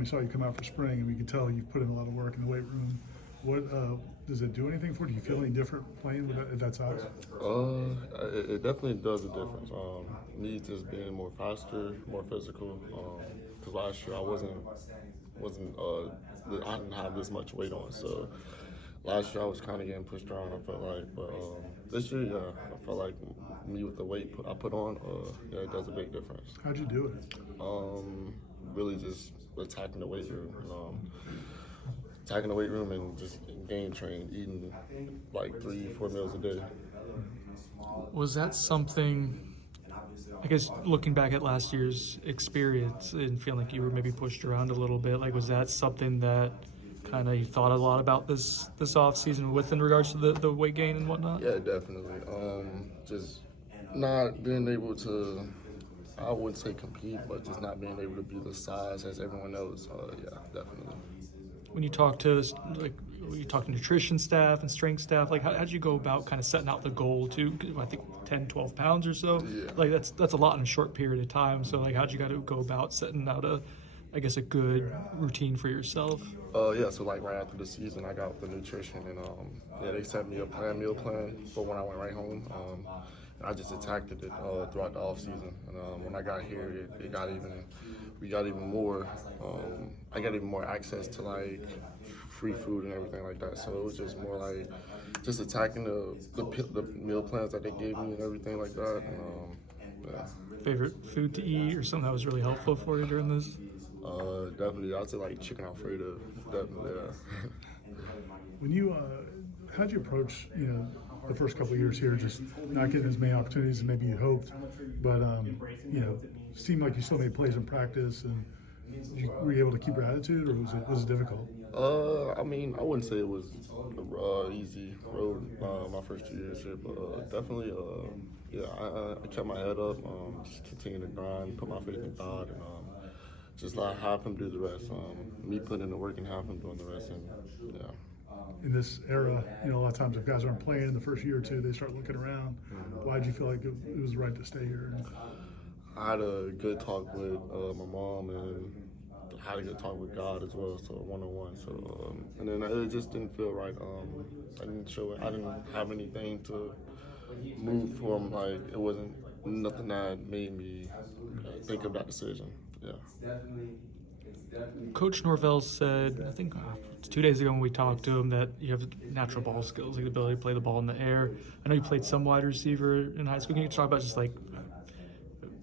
we saw you come out for spring, and we could tell you've put in a lot of work in the weight room. What does it do anything for you? Do you feel any different playing with at that size? It definitely does a difference. Me just being more faster, more physical. Because last year I I didn't have this much weight on, so last year I was kind of getting pushed around. I felt like, but this year, yeah, I felt like me with the weight I put on, yeah, it does a big difference. How'd you do it? Really just attacking the weight room. Attacking the weight room and just game train, eating like 3-4 meals a day. Was that something, I guess, looking back at last year's experience and feeling like you were maybe pushed around a little bit, like was that something that kind of you thought a lot about this off season with in regards to the weight gain and whatnot? Yeah, definitely. Just not being able to, I wouldn't say compete, but just not being able to be the size as everyone else. Yeah, definitely. When you talk to nutrition staff and strength staff, like how'd you go about kind of setting out the goal to, I think 10-12 pounds or so? Yeah. Like that's a lot in a short period of time. So like how'd you go about setting out a good routine for yourself? Yeah, so like right after the season, I got the nutrition, and yeah, they sent me a meal plan for when I went right home. And I just attacked it throughout the off season, and when I got here, we got even more. I got even more access to like free food and everything like that. So it was just more like just attacking the meal plans that they gave me and everything like that. And, yeah. Favorite food to eat or something that was really helpful for you during this? Definitely, I'd say like chicken Alfredo. Definitely, yeah. When you, how'd you approach, the first couple of years here, just not getting as many opportunities as maybe you hoped, but seemed like you still made plays in practice, and were you able to keep your attitude, or was it difficult? I mean, I wouldn't say it was a easy road my first 2 years here, but definitely, yeah, I kept my head up, just continue to grind, put my faith in God, and just like have him do the rest. Me putting in the work and have him doing the rest, and yeah. In this era, a lot of times if guys aren't playing in the first year or two, they start looking around. Why'd you feel like it was right to stay here? I had a good talk with my mom, and had a good talk with God as well, so one-on-one. So and then it just didn't feel right. I didn't have anything to move from. Like it wasn't nothing that made me think of that decision. Yeah. Coach Norvell said, I think 2 days ago when we talked to him, that you have natural ball skills, like the ability to play the ball in the air. I know you played some wide receiver in high school. Can you talk about just like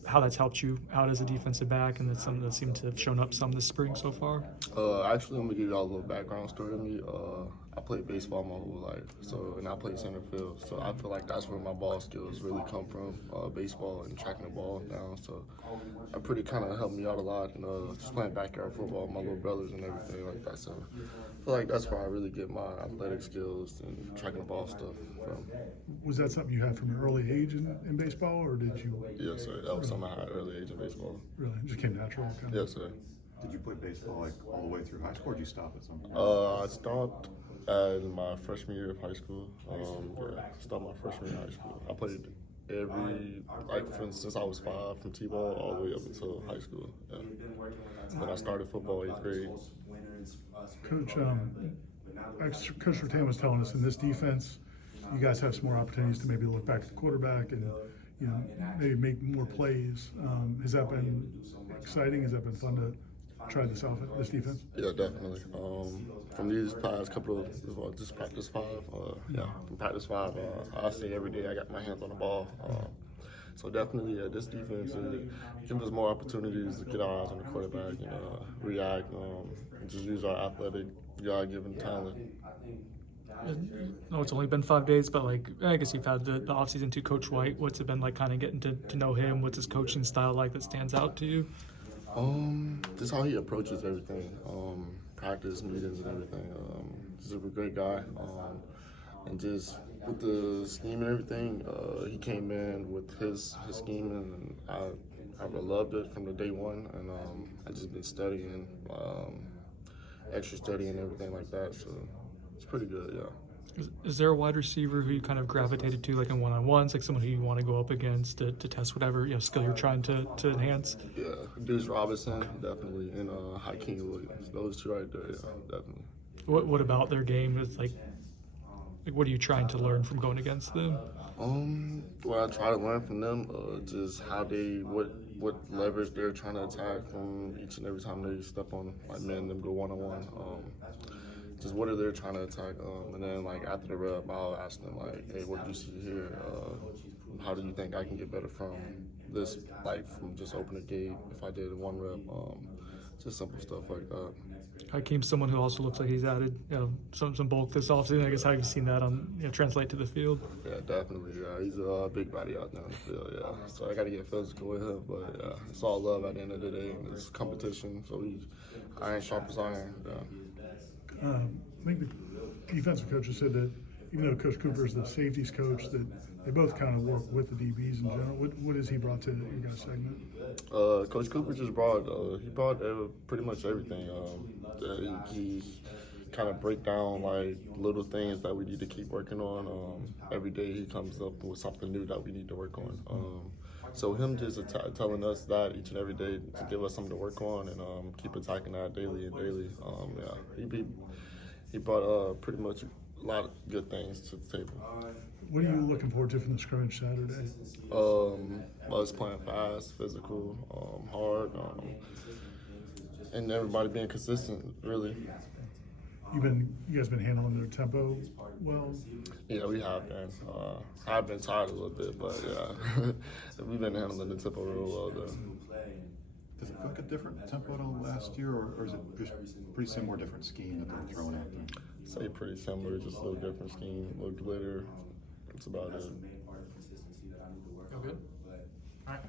how that's helped you out as a defensive back, and that's something that seemed to have shown up some this spring so far? Actually, let me give you all a little background story of me. I played baseball my whole life, and I played center field. So I feel like that's where my ball skills really come from, baseball and tracking the ball down. So that pretty kind of helped me out a lot, and just playing backyard football with my little brothers and everything like that. So I feel like that's where I really get my athletic skills and tracking the ball stuff from. Was that something you had from an early age in baseball, or did you? Yes, sir. That was something I had early age in baseball. Really? It just came natural? Kind of? Yes, sir. Did you play baseball like all the way through high school, or did you stop at some point? I stopped in my freshman year of high school. Yeah, stopped my freshman year of high school. I played since I was 5, from T-ball all the way up until high school. Yeah. Then I started football 8th grade. Coach, Coach Sertan was telling us in this defense, you guys have some more opportunities to maybe look back at the quarterback and maybe make more plays. Has that been exciting? Has that been fun to try this defense? Yeah, definitely. From these past couple of just practice 5. From practice 5, I say every day I got my hands on the ball. So definitely, this defense gives us more opportunities to get our eyes on the quarterback and react, and just use our athletic, God-given talent. No, it's only been 5 days, but like I guess you've had the offseason to Coach White. What's it been like kind of getting to know him? What's his coaching style like that stands out to you? Just how he approaches everything, practice, meetings, and everything. He's a great guy, and just with the scheme and everything, he came in with his scheme, and I loved it from the day one, and I just been studying, extra studying and everything like that. So it's pretty good, yeah. Is there a wide receiver who you kind of gravitated to, like in one-on-ones, like someone who you want to go up against to test whatever skill you're trying to enhance? Yeah, Deuce Robinson, definitely, and Hakeem Williams. Those two right there, yeah, definitely. What about their game is like what are you trying to learn from going against them? What I try to learn from them, just how what leverage they're trying to attack from each and every time they step on, like, man, them go one-on-one. Just what are they trying to attack, and then like after the rep, I'll ask them like, hey, what do you see here? How do you think I can get better from this? Like from just open the gate if I did one rep, just simple stuff like that. Hakeem's someone who also looks like he's added some bulk this offseason. I guess how have you seen that on translate to the field? Yeah, definitely. Yeah, he's a big body out there on the field. Yeah, so I got to get physical with him, but yeah, it's all love at the end of the day. And it's competition, so iron sharp as iron. Yeah. I think the defensive coaches said that even though Coach Cooper is the safeties coach, that they both kind of work with the DBs in general. What has he brought to your guys' segment? Coach Cooper just brought pretty much everything. He kind of break down like little things that we need to keep working on. Every day he comes up with something new that we need to work on. So him just telling us that each and every day to give us something to work on and keep attacking that daily and daily. Yeah, he brought pretty much a lot of good things to the table. What are you looking forward to from the scrimmage Saturday? Us playing fast, physical, hard, and everybody being consistent, really. You guys been handling their tempo well? Yeah, we have been. I've been tired a little bit, but yeah, we've been handling the tempo real well though. Does it feel like a different tempo to last year, or is it just pretty similar, different scheme that they're throwing out there? Say pretty similar, just a little different scheme, a little glitter. That's about it. Oh, good. All right.